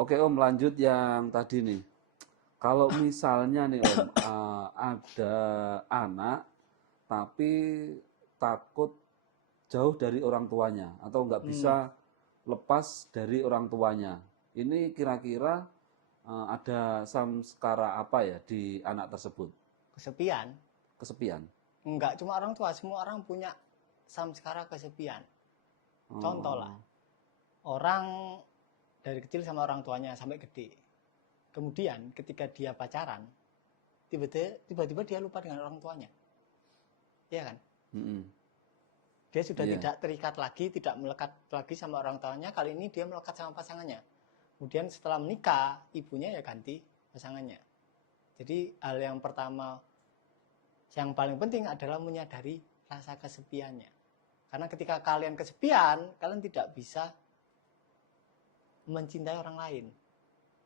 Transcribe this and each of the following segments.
Oke Om, lanjut yang tadi nih. Kalau misalnya nih Om, ada anak tapi takut jauh dari orang tuanya atau nggak bisa Hmm, lepas dari orang tuanya. Ini kira-kira ada samskara apa ya di anak tersebut? kesepian. Kesepian. Enggak cuma orang tua, semua orang punya samskara kesepian. Contoh lah, Oh, orang dari kecil sama orang tuanya sampai gede. Kemudian ketika dia pacaran, tiba-tiba dia lupa dengan orang tuanya. Iya kan? mm-mm. Dia sudah Iya. tidak terikat lagi, tidak melekat lagi sama orang tuanya. Kali ini dia melekat sama pasangannya. Kemudian setelah menikah, ibunya ya ganti pasangannya. Jadi hal yang pertama, yang paling penting adalah menyadari rasa kesepiannya. Karena ketika kalian kesepian, kalian tidak bisa mencintai orang lain.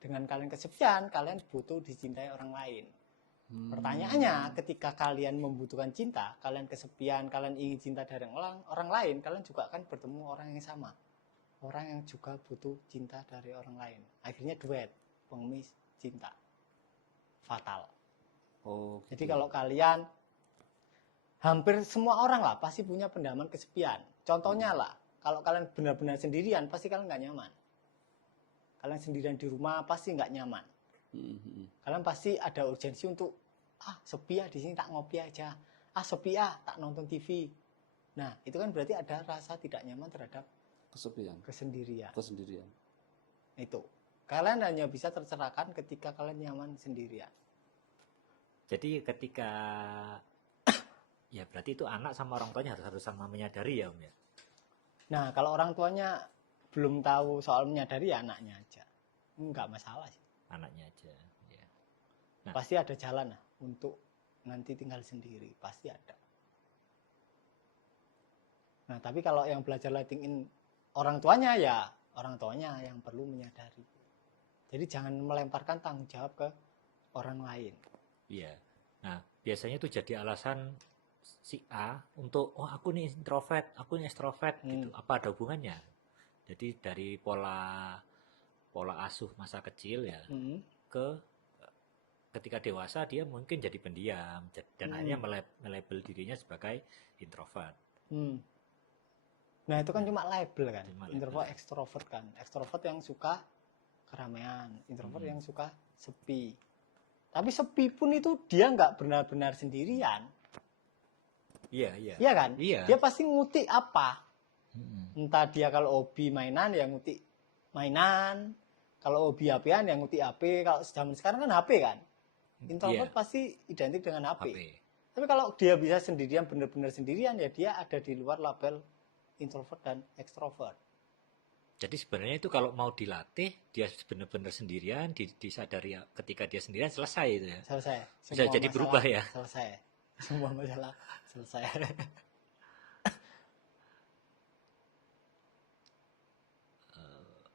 Dengan kalian kesepian, kalian butuh dicintai orang lain. Pertanyaannya, Hmm. ketika kalian membutuhkan cinta, kalian kesepian, kalian ingin cinta dari orang lain, kalian juga akan bertemu orang yang sama. Orang yang juga butuh cinta dari orang lain. Akhirnya duet, pengemis cinta. Fatal. Oh, Jadi gitu ya. kalau kalian, hampir semua orang lah pasti punya pendaman kesepian. Contohnya Mm-mm. lah, kalau kalian benar-benar sendirian, pasti kalian nggak nyaman. Kalian sendirian di rumah, pasti nggak nyaman. Mm-mm. Kalian pasti ada urgensi untuk sepi ya di sini tak ngopi aja, sepi ya tak nonton TV. Nah itu kan berarti ada rasa tidak nyaman terhadap Kesepian, kesendirian. kesendirian. Itu kalian hanya bisa tercerahkan ketika kalian nyaman sendirian. Jadi ketika ya berarti itu anak sama orang tuanya harus sama menyadari ya Om ya. Nah kalau orang tuanya belum tahu soal menyadari ya anaknya aja, nggak masalah sih. Anaknya aja. Ya. Nah, Pasti ada jalan lah untuk nanti tinggal sendiri, pasti ada. Nah tapi kalau yang belajar lighting in orang tuanya ya orang tuanya yang perlu menyadari. Jadi jangan melemparkan tanggung jawab ke orang lain. iya. Nah, biasanya itu jadi alasan si A untuk oh aku nih introvert, aku nih extrovert gitu. Apa ada hubungannya? Jadi dari pola pola asuh masa kecil ya Hmm. ke ketika dewasa dia mungkin jadi pendiam dan akhirnya melabel dirinya sebagai introvert. Hmm. Nah itu kan Nah, cuma label kan, cuma label introvert ya. ekstrovert kan, ekstrovert yang suka keramaian, introvert yang suka sepi. Tapi sepi pun itu dia nggak benar-benar sendirian, Iya, iya. iya kan? Iya. Dia pasti ngutik apa? Mm-mm. Entah dia kalau hobi mainan ya ngutik mainan, kalau hobi HP-an ya ngutik HP. Kalau zaman sekarang kan HP kan, introvert Iya, pasti identik dengan HP. HP. Tapi kalau dia bisa sendirian, benar-benar sendirian ya dia ada di luar label introvert dan ekstrovert. Jadi sebenarnya itu kalau mau dilatih, dia benar-benar sendirian, disadari ya, ketika dia sendirian selesai itu ya. Selesai. Bisa Semua jadi masalah berubah ya. selesai. Semua masalah selesai.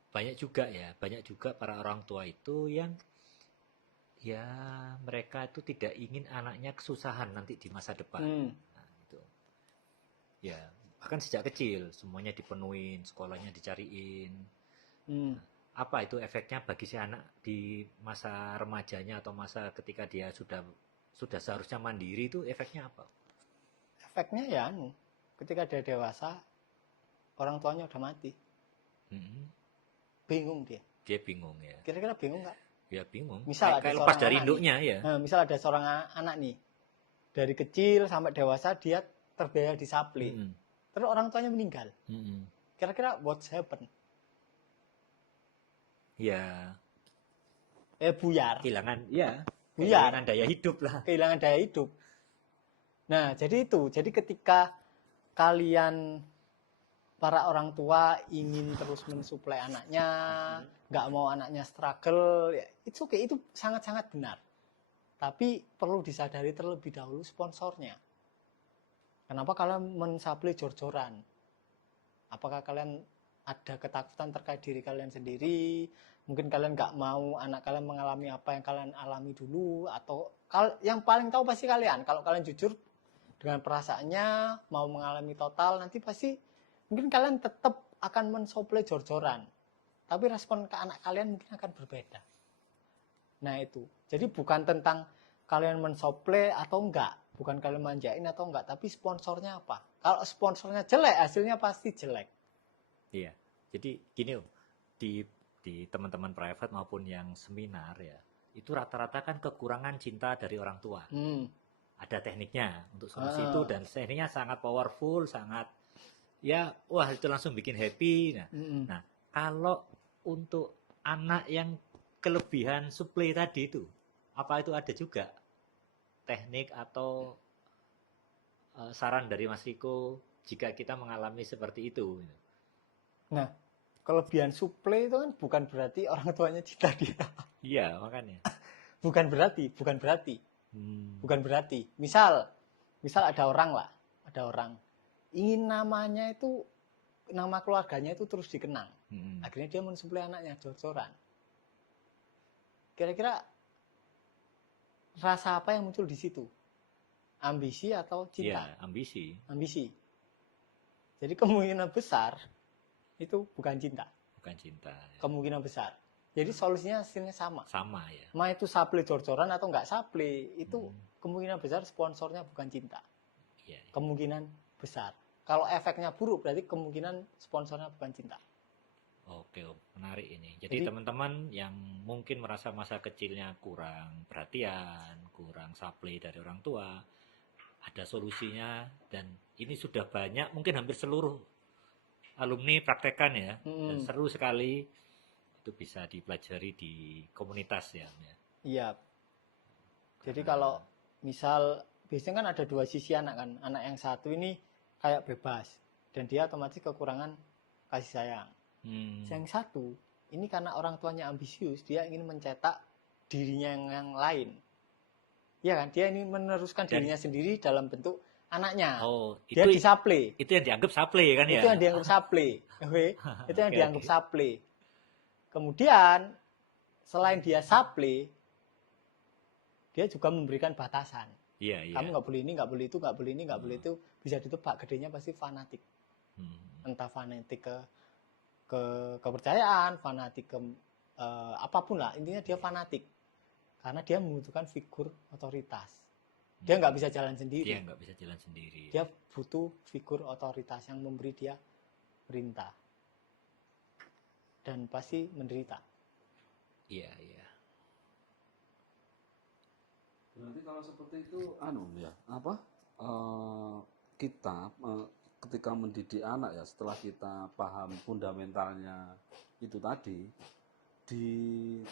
Banyak juga para orang tua itu yang ya mereka itu tidak ingin anaknya kesusahan nanti di masa depan. Hmm. Nah, itu. Ya, bahkan sejak kecil semuanya dipenuhin, sekolahnya dicariin. Hmm. Apa itu efeknya bagi si anak di masa remajanya atau masa ketika dia sudah seharusnya mandiri itu efeknya apa? Efeknya ya ketika dia dewasa, orang tuanya udah mati. Mm-mm. Bingung dia. Dia bingung ya. Kira-kira bingung nggak? Ya bingung. Misal ada Kayak lepas seorang dari anak induknya nih. ya. Nah, misal ada seorang anak nih. Dari kecil sampai dewasa dia terbiaya di sapling. Mm-mm. Terus orang tuanya meninggal. Mm-mm. Kira-kira what's happen? Ya Buyar. kehilangan ya Buyar. kehilangan daya hidup lah. Kehilangan daya hidup. Nah, jadi itu. Jadi ketika kalian para orang tua ingin terus mensuplai anaknya, nggak mau anaknya struggle, ya it's okay, itu sangat-sangat benar. Tapi perlu disadari terlebih dahulu sponsornya. Kenapa kalian mensuplai jor-joran? Apakah kalian ada ketakutan terkait diri kalian sendiri? Mungkin kalian nggak mau anak kalian mengalami apa yang kalian alami dulu, atau yang paling tahu pasti kalian. Kalau kalian jujur dengan perasaannya mau mengalami total, nanti pasti mungkin kalian tetap akan mensuplai jor-joran. tapi respon ke anak kalian mungkin akan berbeda. Nah itu, jadi bukan tentang kalian mensuplai atau enggak, bukan kalian manjain atau enggak, tapi sponsornya apa. Kalau sponsornya jelek, hasilnya pasti jelek. Iya. Jadi gini Om, di teman-teman private maupun yang seminar ya, itu rata-rata kan kekurangan cinta dari orang tua. Ada tekniknya untuk solusi itu, dan tekniknya sangat powerful, sangat ya, wah itu langsung bikin happy. Nah, kalau untuk anak yang kelebihan suplai tadi itu, apa itu ada juga teknik atau saran dari Mas Riko jika kita mengalami seperti itu? Nah, kelebihan suplai itu kan bukan berarti orang tuanya cinta dia. Iya, makanya. Bukan berarti. Bukan berarti. Misal ada orang ingin namanya itu, nama keluarganya itu terus dikenang. Akhirnya dia mensuplai anaknya jor-joran. Kira-kira rasa apa yang muncul di situ? Ambisi atau cinta? Iya, ambisi. Ambisi. Jadi kemungkinan besar itu bukan cinta. Bukan cinta. Kemungkinan besar. Jadi solusinya hasilnya sama. Sama ya. Mau itu supply jor-joran atau nggak supply, itu kemungkinan besar sponsornya bukan cinta. Iya. Kemungkinan besar. Kalau efeknya buruk berarti kemungkinan sponsornya bukan cinta. Oke, Om. Menarik ini. Jadi teman-teman yang mungkin merasa masa kecilnya kurang perhatian, kurang supply dari orang tua, ada solusinya, dan ini sudah banyak, mungkin hampir seluruh alumni praktekan ya, dan seru sekali. Itu bisa dipelajari di komunitas ya. Iya. Jadi kalau misal biasanya kan ada dua sisi anak kan. Anak yang satu ini kayak bebas dan dia otomatis kekurangan kasih sayang. Yang satu ini karena orang tuanya ambisius, dia ingin mencetak dirinya yang lain. Iya kan? Dia ini meneruskan dirinya sendiri dalam bentuk anaknya. Oh, dia disuplai. Itu yang dianggap supply kan ya? Itu yang dianggap supply. Itu yang dianggap supply. Kemudian selain dia supply, dia juga memberikan batasan. Iya. Kamu nggak boleh ini, nggak boleh itu, nggak boleh ini, nggak boleh itu. Bisa ditebak, gedenya pasti fanatik. Entah fanatik ke kepercayaan, fanatik ke apapun lah. Intinya dia fanatik. Karena dia membutuhkan figur otoritas. Dia nggak bisa jalan sendiri. Dia nggak bisa jalan sendiri. Dia butuh figur otoritas yang memberi dia perintah. Dan pasti menderita. Iya. Berarti kalau seperti itu, kita ketika mendidik anak ya, setelah kita paham fundamentalnya itu tadi, di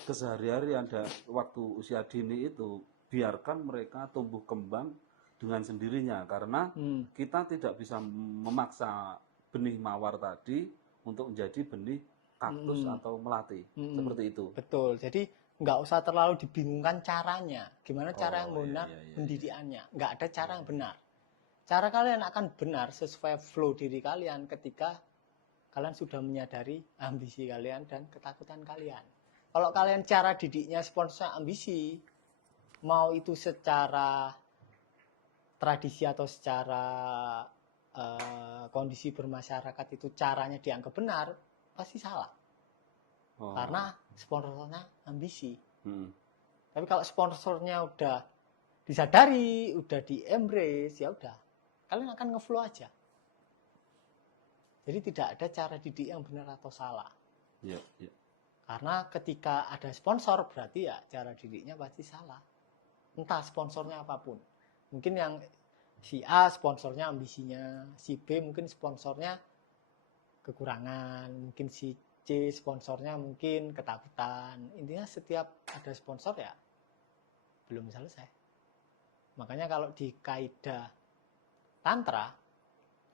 kesehari-hari ada waktu usia dini itu, biarkan mereka tumbuh kembang dengan sendirinya, karena kita tidak bisa memaksa benih mawar tadi untuk menjadi benih kaktus atau melati, seperti itu. Betul. Jadi nggak usah terlalu dibingungkan caranya, gimana cara yang benar pendidikannya. Nggak ada cara yang benar. Cara kalian akan benar sesuai flow diri kalian ketika kalian sudah menyadari ambisi kalian dan ketakutan kalian. Kalau kalian cara didiknya sponsor ambisi, mau itu secara tradisi atau secara kondisi bermasyarakat itu caranya dianggap benar, pasti salah. Karena sponsornya ambisi. Tapi kalau sponsornya udah disadari, udah di-embrace, ya udah, kalian akan ngeflow aja. Jadi tidak ada cara didik yang benar atau salah. Iya. Karena ketika ada sponsor, berarti ya cara didiknya pasti salah. Entah sponsornya apapun. Mungkin yang si A sponsornya ambisinya, si B mungkin sponsornya kekurangan, mungkin si C sponsornya mungkin ketakutan. Intinya setiap ada sponsor ya belum selesai. Makanya kalau di kaidah tantra,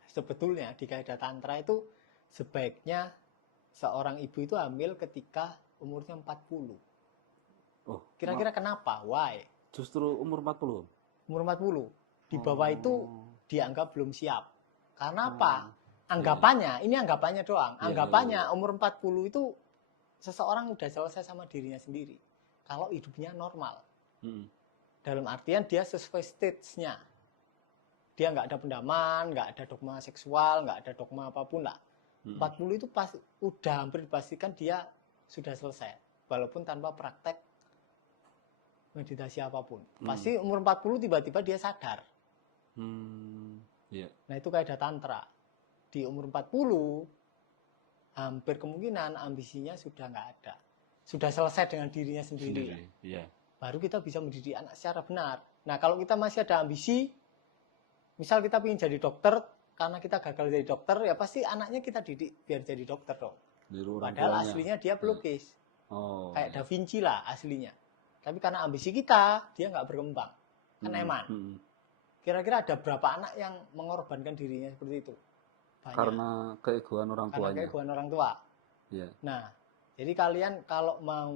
sebetulnya di kaidah tantra itu sebaiknya seorang ibu itu hamil ketika umurnya 40. Kira-kira kenapa? Why? Justru umur 40? Umur 40. Di bawah itu dianggap belum siap. Karena apa? Anggapannya, ini anggapannya doang. Anggapannya umur 40 itu seseorang udah selesai sama dirinya sendiri. Kalau hidupnya normal. Dalam artian dia sesuai stage-nya. Dia nggak ada pendaman, nggak ada dogma seksual, nggak ada dogma apapun lah. Mm-mm. 40 itu pas udah hampir dipastikan dia sudah selesai. Walaupun tanpa praktek meditasi apapun. Pasti umur 40 tiba-tiba dia sadar. Iya. Nah, itu kaidah tantra. Di umur 40 hampir kemungkinan ambisinya sudah nggak ada. Sudah selesai dengan dirinya sendiri. Iya. Baru kita bisa mendidik anak secara benar. Nah, kalau kita masih ada ambisi, misal kita ingin jadi dokter, karena kita gagal jadi dokter, ya pasti anaknya kita didik biar jadi dokter dong. Niru orang Padahal tuanya. aslinya dia pelukis. Oh. Kayak Da Vinci lah aslinya. Tapi karena ambisi kita, dia nggak berkembang. Kan eman. Kira-kira ada berapa anak yang mengorbankan dirinya seperti itu? Banyak. Karena keegoan orang Karena tuanya. keegoan orang tua. Iya. Nah, jadi kalian kalau mau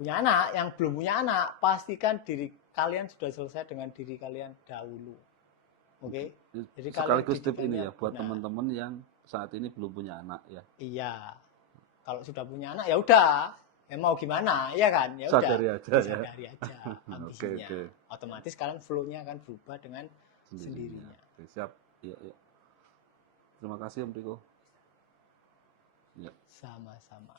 punya anak, yang belum punya anak, pastikan diri kalian sudah selesai dengan diri kalian dahulu. Oke? Jadi Sekaligus kalian tip ini didikannya ya buat benar. teman-teman yang saat ini belum punya anak ya. Iya. Kalau sudah punya anak ya udah, ya mau gimana, ya kan? Ya udah. Sadari aja ya. Sadari aja ambisinya. Oke. Otomatis kalian flow-nya akan berubah dengan sendirinya. Oke, siap. Iya. Terima kasih Om Riko. Ya. Sama-sama.